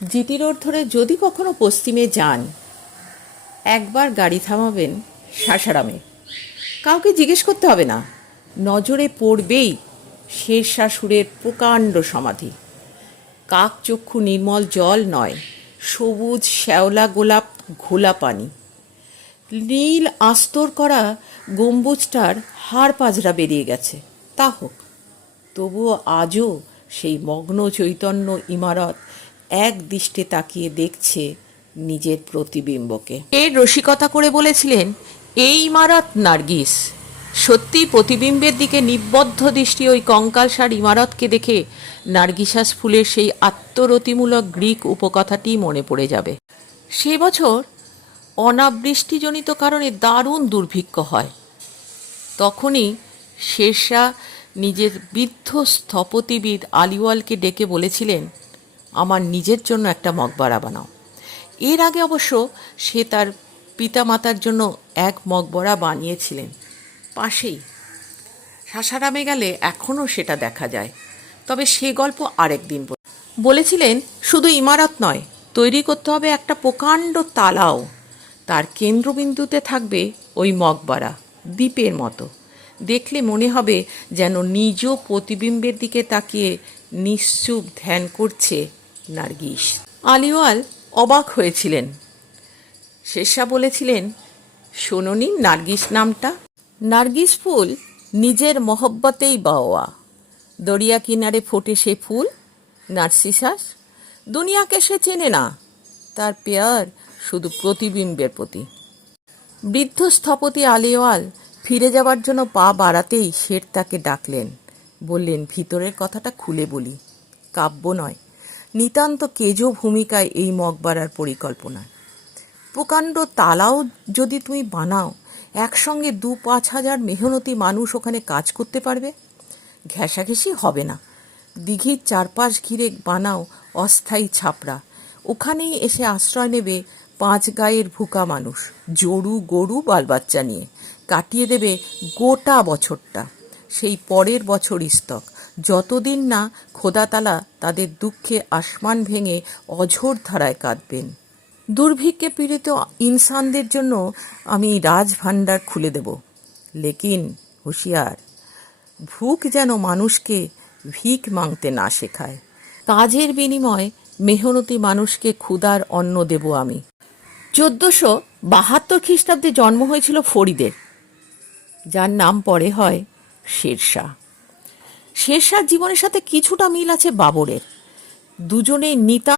GT road ধরে যদি কখনো পশ্চিমে যান, একবার গাড়ি থামাবেন সাসারামে। কাউকে জিজ্ঞেস করতে হবে না, নজরে পড়বেই শেরশাহ সুরের প্রকাণ্ড সমাধি। কাকচক্ষু নির্মল জল নয়, সবুজ শ্যাওলা গোলাপ ঘোলা পানি। নীল আস্তর করা গম্বুজটার হাড় পাজরা বেরিয়ে গেছে, তা হোক, তবুও আজও সেই মগ্ন চৈতন্য ইমারত এক দৃষ্টে তাকিয়ে দেখছে নিজের প্রতিবিম্বকে। এর রসিকতা করে বলেছিলেন, এই ইমারত নার্গিস। সত্যি প্রতিবিম্বের দিকে নিবদ্ধ দৃষ্টি ওই কঙ্কালসার ইমারতকে দেখে নার্গিসাস ফুলের সেই আত্মরতিমূলক গ্রিক উপকথাটি মনে পড়ে যাবে। সে বছর অনাবৃষ্টিজনিত কারণে দারুণ দুর্ভিক্ষ হয়। তখনই শেরশাহ নিজের বৃদ্ধ স্থপতিবিদ আলিওয়ালকে ডেকে বলেছিলেন, আমার নিজের জন্য একটা মকবরা বানাও। এর আগে অবশ্য সে তার পিতামাতার জন্য এক মকবরা বানিয়েছিলেন পাশেই। সাসারামে গেলে এখনও সেটা দেখা যায়, তবে সে গল্প আরেক দিন। বলেছিলেন, শুধু ইমারত নয়, তৈরি করতে হবে একটা প্রকাণ্ড তালাও। তার কেন্দ্রবিন্দুতে থাকবে ওই মকবরা, দ্বীপের মতো। দেখলে মনে হবে যেন নিজ প্রতিবিম্বের দিকে তাকিয়ে নিশ্চুপ ধ্যান করছে নার্গিস। আলিওয়াল অবাক হয়েছিলেন। শেরশাহ বলেছিলেন, শোনোনি নার্গিস নামটা? নার্গিস ফুল নিজের মহব্বতেই বাওয়া। দরিয়া কিনারে ফোটে সে ফুল, নার্সিসাস। দুনিয়াকে সে চেনে না, তার পেয়ার শুধু প্রতিবিম্বের প্রতি। বৃদ্ধ স্থপতি আলিওয়াল ফিরে যাবার জন্য পা বাড়াতেই শেঠ তাকে ডাকলেন। বললেন, ভিতরের কথাটা খুলে বলি, কাব্য নয়, নিতান্ত কেজো ভূমিকায় এই মকবরার পরিকল্পনা। প্রকাণ্ড তালাও যদি তুমি বানাও, একসঙ্গে ২-৫ হাজার মেহনতি মানুষ ওখানে কাজ করতে পারবে, ঘেঁষাঘেঁষি হবে না। দিঘির চারপাশ ঘিরে বানাও অস্থায়ী ছাপড়া, ওখানেই এসে আশ্রয় নেবে ৫ গায়ের ভুকা মানুষ, জরু গরু বালবাচ্চা নিয়ে কাটিয়ে দেবে গোটা বছরটা। সেই পরের বছর স্তক, যতদিন না খোদাতালা তাদের দুঃখে আসমান ভেঙে অঝোর ধারায় কাঁদবেন। দুর্ভিক্ষে পীড়িত ইনসানদের জন্য আমি রাজভাণ্ডার খুলে দেব, লেকিন হুঁশিয়ার, ভুখ যেন মানুষকে ভিক মাংতে না শেখায়। কাজের বিনিময়ে মেহনতি মানুষকে ক্ষুধার অন্ন দেব আমি। ১৪৭২ খ্রিস্টাব্দে জন্ম হয়েছিল ফরিদের, যার নাম পরে হয় শেরশাহ। শেরশাহর জীবনের সাথে কিছুটা মিল আছে বাবরের। দুজনেই নিতা